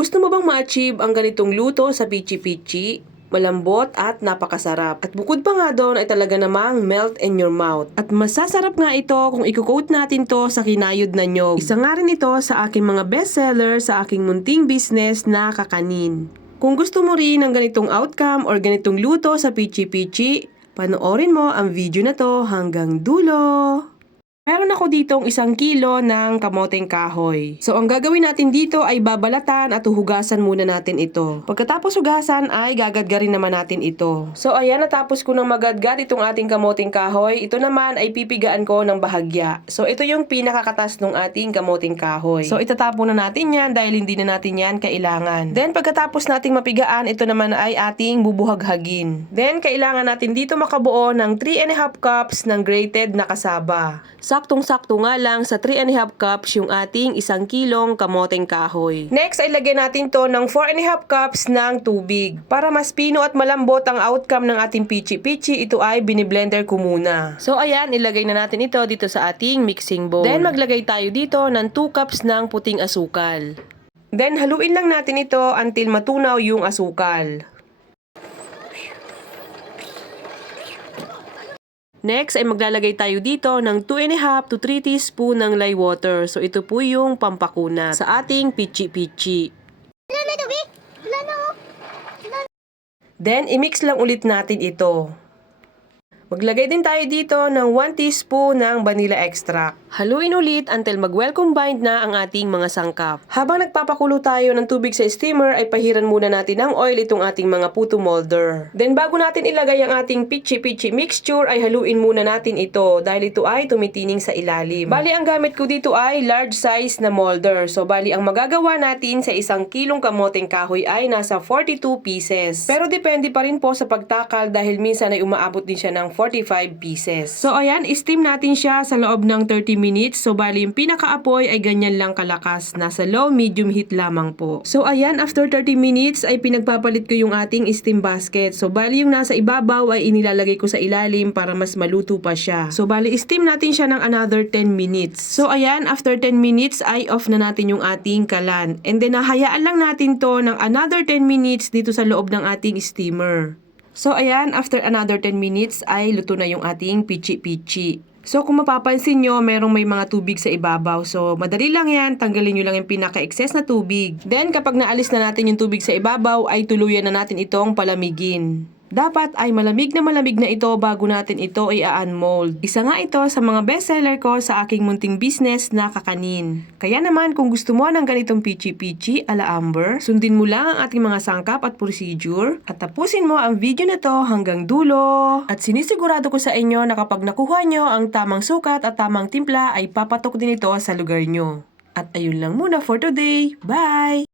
Gusto mo bang ma-achieve ang ganitong luto sa pichi-pichi? Malambot at napakasarap. At bukod pa nga doon ay talaga namang melt in your mouth. At masasarap nga ito kung i-coat natin to sa kinayod na nyog. Isa nga rin ito sa aking mga bestseller sa aking munting business na kakanin. Kung gusto mo rin ng ganitong outcome or ganitong luto sa pichi-pichi, panoorin mo ang video na to hanggang dulo. Meron ako ditong 1 kilo ng kamoteng kahoy. So, ang gagawin natin dito ay babalatan at hugasan muna natin ito. Pagkatapos hugasan ay gagadgarin naman natin ito. So, ayan, natapos ko ng magadgad itong ating kamoteng kahoy. Ito naman ay pipigaan ko ng bahagya. So, ito yung pinakakatas ng ating kamoteng kahoy. So, itatapon na natin yan dahil hindi na natin yan kailangan. Then, pagkatapos nating mapigaan, ito naman ay ating bubuhaghagin. Then, kailangan natin dito makabuo ng 3½ cups ng grated na kasaba. Saktong-sakto nga lang sa 3½ cups yung ating 1 kilong kamoteng kahoy. Next ay lagyan natin to ng 4½ cups ng tubig. Para mas pino at malambot ang outcome ng ating pichi-pichi, ito ay biniblender ko muna. So ayan, ilagay na natin ito dito sa ating mixing bowl. Then maglagay tayo dito ng 2 cups ng puting asukal. Then haluin lang natin ito until matunaw yung asukal. Next ay maglalagay tayo dito ng 2½ to 3 teaspoon ng lye water. So ito po yung pampakuna sa ating pichi-pichi. Then i-mix lang ulit natin ito. Maglagay din tayo dito ng 1 teaspoon ng vanilla extract. Haluin ulit until mag-well combined na ang ating mga sangkap. Habang nagpapakulo tayo ng tubig sa steamer ay pahiran muna natin ng oil itong ating mga puto molder. Then bago natin ilagay ang ating pichi-pichi mixture ay haluin muna natin ito dahil ito ay tumitining sa ilalim. Bali ang gamit ko dito ay large size na molder. So bali ang magagawa natin sa 1 kilong kamoteng kahoy ay nasa 42 pieces. Pero depende pa rin po sa pagtakal dahil minsan ay umaabot din siya ng 45 pieces. So ayan, steam natin siya sa loob ng 30 minutes. So bali yung pinakaapoy ay ganyan lang kalakas. Nasa low medium heat lamang po. So ayan, after 30 minutes ay pinagpapalit ko yung ating steam basket. So bali yung nasa ibabaw ay inilalagay ko sa ilalim para mas maluto pa siya. So bali steam natin siya ng another 10 minutes. So ayan, after 10 minutes ay off na natin yung ating kalan. And then nahayaan lang natin to ng another 10 minutes dito sa loob ng ating steamer. So ayan, after another 10 minutes ay luto na yung ating pichi-pichi. So kung mapapansin nyo, may mga tubig sa ibabaw. So madali lang yan, tanggalin nyo lang yung pinaka-excess na tubig. Then kapag naalis na natin yung tubig sa ibabaw, ay tuluyan na natin itong palamigin. Dapat ay malamig na ito bago natin ito i-unmold. Isa nga ito sa mga bestseller ko sa aking munting business na kakanin. Kaya naman kung gusto mo ng ganitong pichi-pichi ala Amber, sundin mo lang ang ating mga sangkap at procedure at tapusin mo ang video na to hanggang dulo. At sinisigurado ko sa inyo na kapag nakuha nyo ang tamang sukat at tamang timpla ay papatok din ito sa lugar nyo. At ayun lang muna for today. Bye!